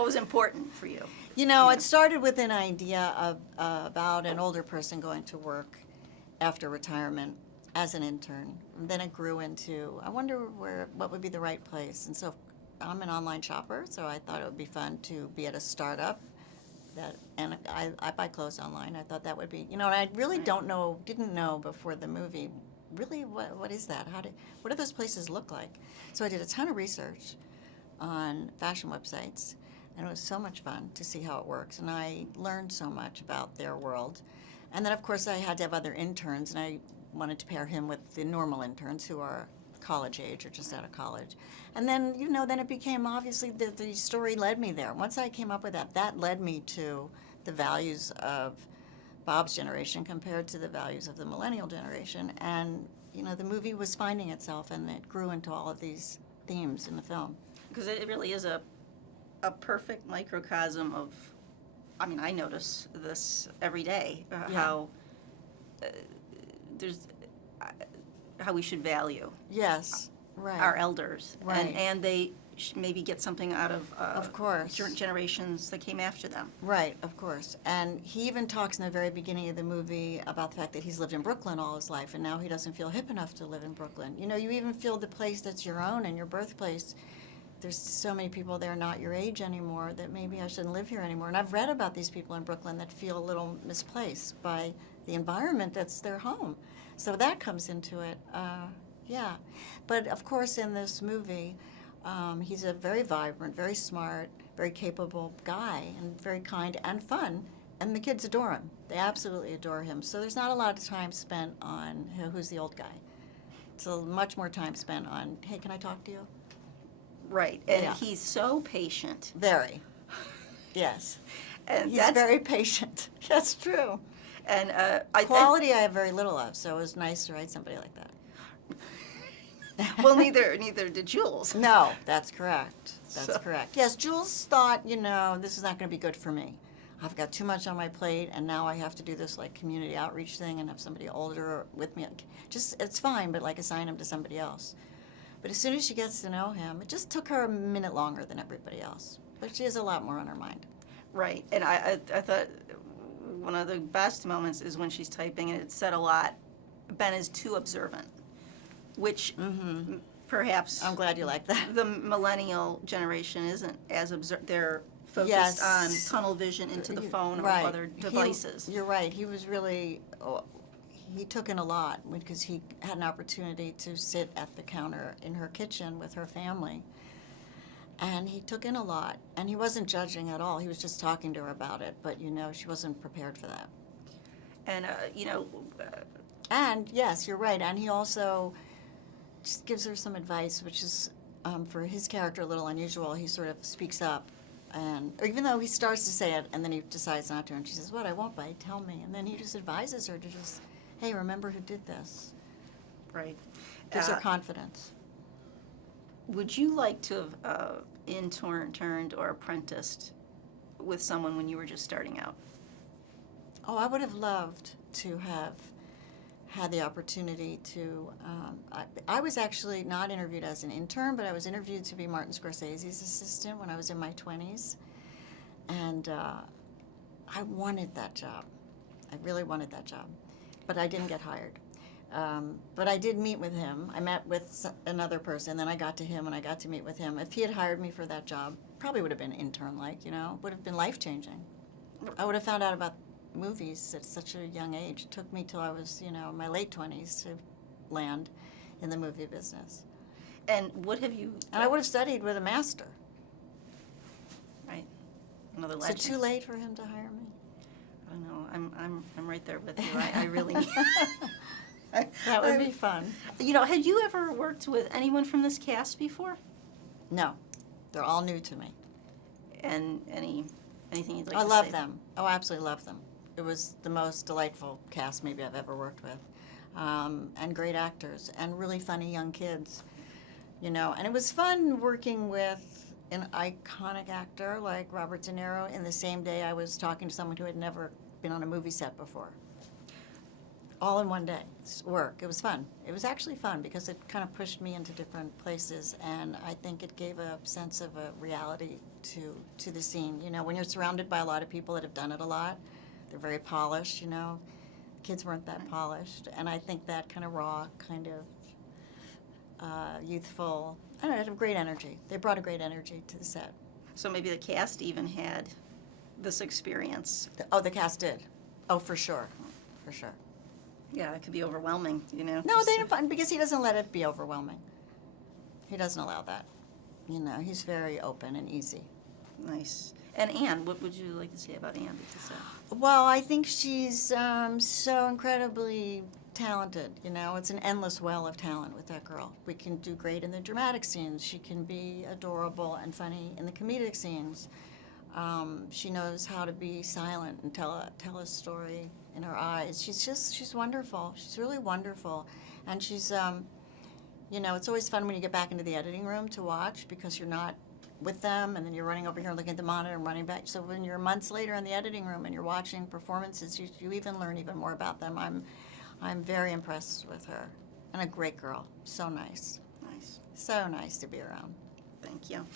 What was important for you? You know, it started with an idea of about an older person going to work after retirement as an intern. And then it grew into, I wonder what would be the right place. And so I'm an online shopper, so I thought it would be fun to be at a startup and I buy clothes online. I thought that would be, and I really didn't know before the movie, really what is that? What do those places look like? So I did a ton of research on fashion websites, and it was so much fun to see how it works, and I learned so much about their world. And then, of course, I had to have other interns, and I wanted to pair him with the normal interns who are college age or just out of college. And then, then it became obviously the story led me there. Once I came up with that led me to the values of Bob's generation compared to the values of the millennial generation. And, the movie was finding itself, and it grew into all of these themes in the film. Because it really is a perfect microcosm of, I notice this every day, how there's how we should value Yes, right. our elders, Right. and they maybe get something out of course, generations that came after them. Right, of course. And he even talks in the very beginning of the movie about the fact that he's lived in Brooklyn all his life, and now he doesn't feel hip enough to live in Brooklyn. You even feel the place that's your own and your birthplace. There's so many people there not your age anymore that maybe I shouldn't live here anymore. And I've read about these people in Brooklyn that feel a little misplaced by the environment that's their home. So that comes into it, yeah. But of course, in this movie, he's a very vibrant, very smart, very capable guy, and very kind and fun. And the kids adore him. They absolutely adore him. So there's not a lot of time spent on who's the old guy. So much more time spent on, hey, can I talk to you? Right, and Yeah. he's so patient. Very. Yes. And He's very patient. That's true. And Quality I have very little of, so it was nice to write somebody like that. well, neither did Jules. No, that's correct. That's So- correct. Yes, Jules thought, this is not going to be good for me. I've got too much on my plate, and now I have to do this community outreach thing and have somebody older with me. It's fine, but assign him to somebody else. But as soon as she gets to know him, it just took her a minute longer than everybody else. But she has a lot more on her mind. Right, and I thought one of the best moments is when she's typing, and it said a lot, Ben is too observant, which perhaps I'm glad you like that. the millennial generation isn't as observant. They're focused Yes. on tunnel vision into the phone or Right. other devices. You're right. He was really, he took in a lot because he had an opportunity to sit at the counter in her kitchen with her family. And he took in a lot. And he wasn't judging at all. He was just talking to her about it. But, she wasn't prepared for that. And, And, yes, you're right. And he also just gives her some advice, which is, for his character, a little unusual. He sort of speaks up. And even though he starts to say it, and then he decides not to, and she says, "What? I won't bite. Tell me." And then he just advises her to just, "Hey, remember who did this?" right. Gives her confidence. Would you like to have interned or apprenticed with someone when you were just starting out? Oh, I would have loved to have had the opportunity to. I was actually not interviewed as an intern, but I was interviewed to be Martin Scorsese's assistant when I was in my 20s. And I wanted that job. I really wanted that job. But I didn't get hired. But I did meet with him. I met with another person, then I got to him and I got to meet with him. If he had hired me for that job, probably would have been intern-like, would have been life-changing. I would have found out about movies at such a young age. It took me till I was, in my late 20s to land in the movie business. And what have you... And I would have studied with a master. Right. Another Is legend. it too late for him to hire me? I don't know. I'm right there with you. I really need... That would be fun. Had you ever worked with anyone from this cast before? No. They're all new to me. And anything you'd like I to love say? them. Oh, I absolutely love them. It was the most delightful cast maybe I've ever worked with. And great actors and really funny young kids. And it was fun working with an iconic actor like Robert De Niro in the same day I was talking to someone who had never been on a movie set before. all in one day's work. It was fun. It was actually fun because it kind of pushed me into different places, and I think it gave a sense of a reality to the scene. You know, when you're surrounded by a lot of people that have done it a lot, they're very polished, you know. Kids weren't that polished, and I think that kind of raw, kind of youthful, I don't know, it had a great energy. They brought a great energy to the set. So maybe the cast even had this experience. The cast did. Oh, for sure. For sure. Yeah, it could be overwhelming, you know. No, they didn't, because he doesn't let it be overwhelming. He doesn't allow that. You know, he's very open and easy. Nice. And Anne, what would you like to say about Anne? Because, Well, I think she's so incredibly talented. You know, it's an endless well of talent with that girl. We can do great in the dramatic scenes. She can be adorable and funny in the comedic scenes. She knows how to be silent and tell a story in her eyes. She's wonderful. She's really wonderful. And she's, you know, it's always fun when you get back into the editing room to watch because you're not with them and then you're running over here looking at the monitor and running back. So when you're months later in the editing room and you're watching performances, you even learn even more about them. I'm very impressed with her. And a great girl. So nice. nice. So nice to be around. Thank you.